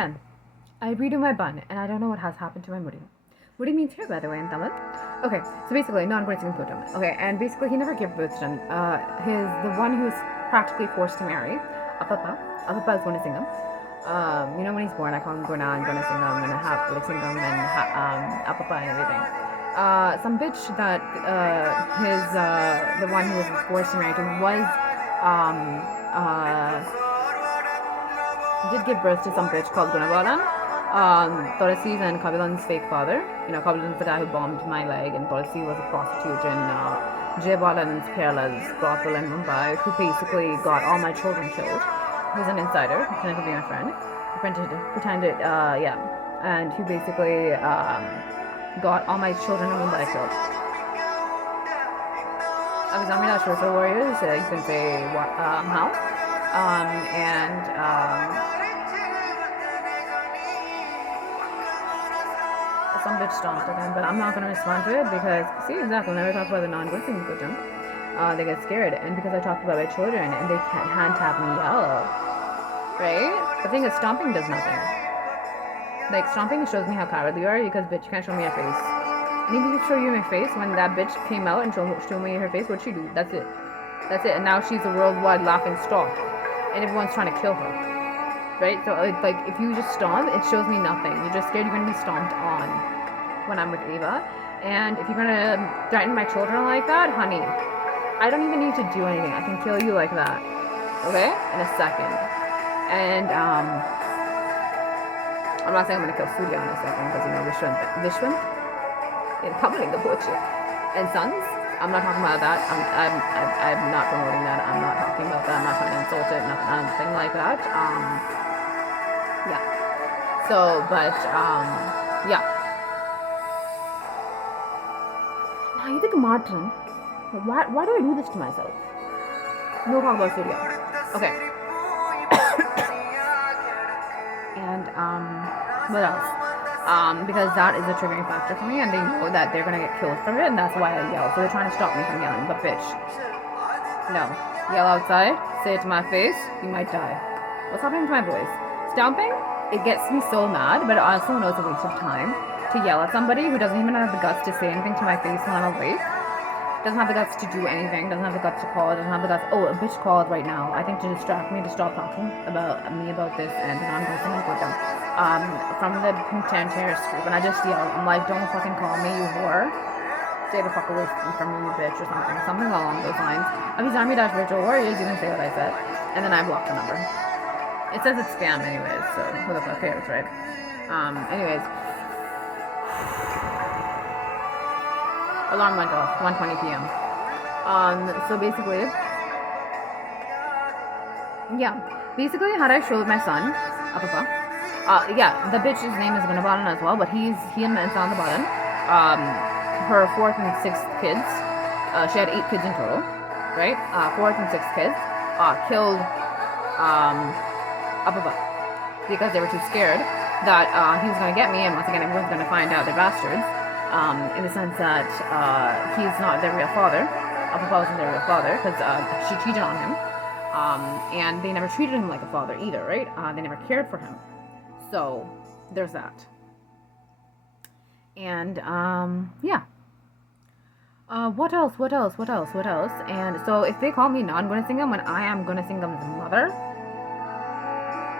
again. I redo my bun, and I don't know what has happened to my muri. Muri means hair, by the way, in Tamil. Okay, so basically, non-Guritsingam Putam. Okay, and basically, he never gave birth to him. The one who was practically forced to marry, Apapa. Apapa is Gunasingam. You know, when he's born, I call him Guna and Gunasingam, and I have like Singam and Apapa and everything. Some bitch that the one who was forced to marry to was did give birth to some bitch called Gunabalan. Tulsi's and Kabilan's fake father. You know, Kabilan's the guy who bombed my leg, and Tulsi was a prostitute in Jay Balan's Kerala's brothel in Mumbai, who basically got all my children killed. He was an insider, pretended to be my friend. Pretended, and who basically got all my children in Mumbai killed. I was on my Shorter Warriors, you can say how. Some bitch stomped at him, but I'm not going to respond to it because, see, exactly, whenever I talk about the non-Guritsingam Putam, they get scared, and because I talked about my children, and they can't have me yell, right? The thing is, stomping does nothing. Like, stomping shows me how cowardly you are, because, bitch, you can't show me your face. And even if you show you my face, when that bitch came out and showed me her face, what'd she do? That's it. That's it, and now she's a worldwide laughing stock, and everyone's trying to kill her. Right? So, like, if you just stomp, it shows me nothing. You're just scared you're going to be stomped on when I'm with Eva. And if you're going to threaten my children like that, honey, I don't even need to do anything. I can kill you like that. Okay? In a second. And, I'm not saying I'm going to kill Surya in a second, because, you know, Vishwant? In public, the poetry. And sons? I'm not talking about that. I'm not promoting that. I'm not talking about that. I'm not trying to insult it. Nothing like that. Yeah. So, but, yeah. Now, you think Martin, why do I do this to myself? No talk about Surya. Okay. And, what else? Because that is a triggering factor for me, and they know that they're gonna get killed from it, and that's why I yell. So they're trying to stop me from yelling, but bitch, no. Yell outside, say it to my face, you might die. What's happening to my voice? Stomping? It gets me so mad, but I also know it's a waste of time to yell at somebody who doesn't even have the guts to say anything to my face when I'm awake. Doesn't have the guts to do anything, doesn't have the guts to call, doesn't have the guts. Oh, a bitch called right now, I think to distract me, to stop talking about this, and I'm going to with them. From the Pintan Terrace group, and I just yelled, I'm like, don't fucking call me, you whore. Stay the fuck away from me, you bitch, or something along those lines. Abhizami Virtual Warriors, you can say what I said, and then I blocked the number. It says it's spam anyways, so who the fuck cares, right? Anyways. Alarm went off, 1:20 p.m. So basically, yeah. Basically, had I showed my son, Apapa, the bitch's name is Gunabalan as well, but he and Mansan the Balan, her 4th and 6th kids, she had 8 kids in total, right? 4th and 6th kids, killed, Apapa, because they were too scared that, he was gonna get me, and once again, everyone's gonna find out they're bastards, in the sense that, he's not their real father. Apapa wasn't their real father, because, she cheated on him, and they never treated him like a father either, right? They never cared for him. So, there's that. And, yeah. What else? And so, if they call me non-Gunasingam when I am Gunasingam's mother,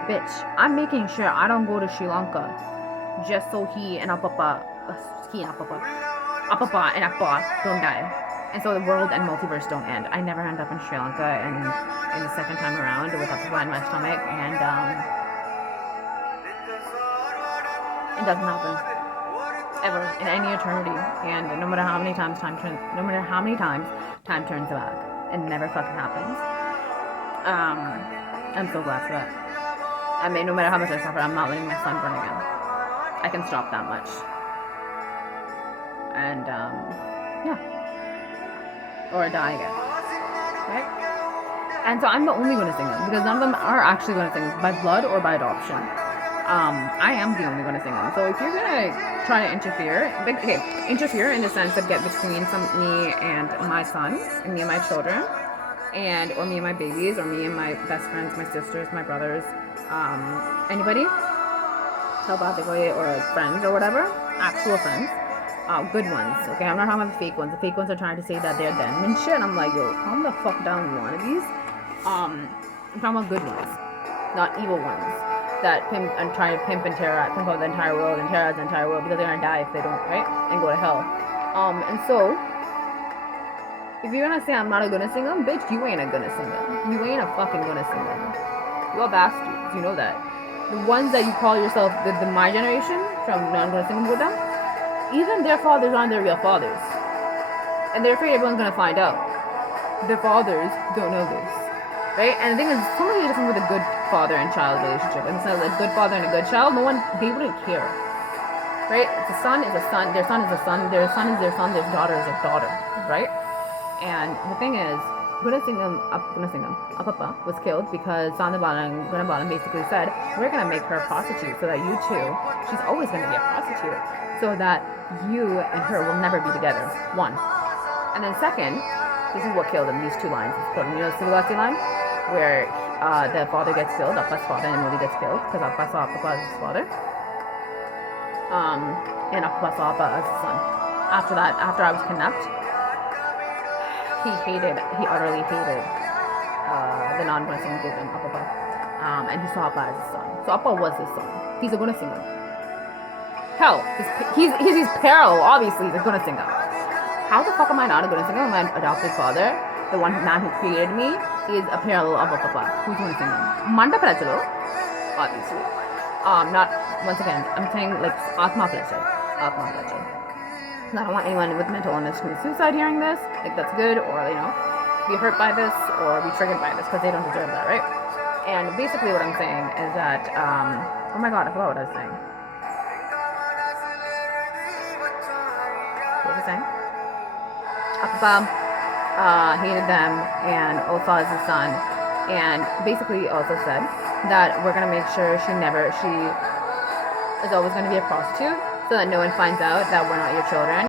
bitch, I'm making sure I don't go to Sri Lanka just so he and Apapa and Appa don't die. And so the world and multiverse don't end. I never end up in Sri Lanka and in the second time around with Appa in my stomach, and it doesn't happen ever in any eternity. And no matter how many times time turns back, it never fucking happens. I'm so glad for that. I mean, no matter how much I suffer, I'm not letting my son burn again. I can stop that much. And yeah, or die again, right? And so I'm the only Gunasingam, because none of them are actually Gunasingam by blood or by adoption. I am the only Gunasingam. So if you're gonna try to interfere in the sense of get between me and my son, and me and my children, or me and my babies, or me and my best friends, my sisters, my brothers, anybody, telepathically or like friends or whatever, actual friends, good ones. Okay, I'm not talking about the fake ones. The fake ones are trying to say that they're them and shit. I'm like, yo, calm the fuck down, you wannabes. I'm talking about good ones, not evil ones that pimp and try to pimp and pimp out the entire world and terrorize the entire world because they're gonna die if they don't, right? And go to hell. And so if you're gonna say I'm not a gonna singer, bitch, you ain't a gonna singer. You ain't a fucking gonna singer. You're bastards. You know that. The ones that you call yourself the my generation from non gonna sing with them, even their fathers aren't their real fathers, and they're afraid everyone's gonna find out. Their fathers don't know this, right? And the thing is, so much different with a good father and child relationship. And instead of a good father and a good child, they wouldn't care, right? It's a son is a son. Their son is a son. Their son is their son. Their daughter is a daughter, right? And the thing is, Apapa was killed because Gunabalan basically said, we're going to make her a prostitute so that you two, she's always going to be a prostitute, so that you and her will never be together. One. And then second, this is what killed him, these two lines. You know the Sivagasi line? Where the father gets killed, Appa's father in the movie gets killed, because Appa saw Appa as his father. And Appa saw Appa as his son. After I was kidnapped, he utterly hated the non-Gunsing group in Appa. And he saw Appa as his son. So Appa was his son. He's a gonna singer. Hell, he's parallel, obviously, he's a gonna singer. How the fuck am I not a gonna singer when my adopted father, the one man who created me, is a parallel of Appa, who's gonna singer? Manda Prachalo, obviously. Not, once again, I'm saying like Atma Pleasure. I don't want anyone with mental illness to commit suicide hearing this. Like, that's good, or, you know, be hurt by this, or be triggered by this, because they don't deserve that, right? And basically what I'm saying is that, oh my god, I forgot what I was saying. What was I saying? Appa hated them, and also as his son, and basically also said that we're going to make sure she is always going to be a prostitute, so that no one finds out that we're not your children.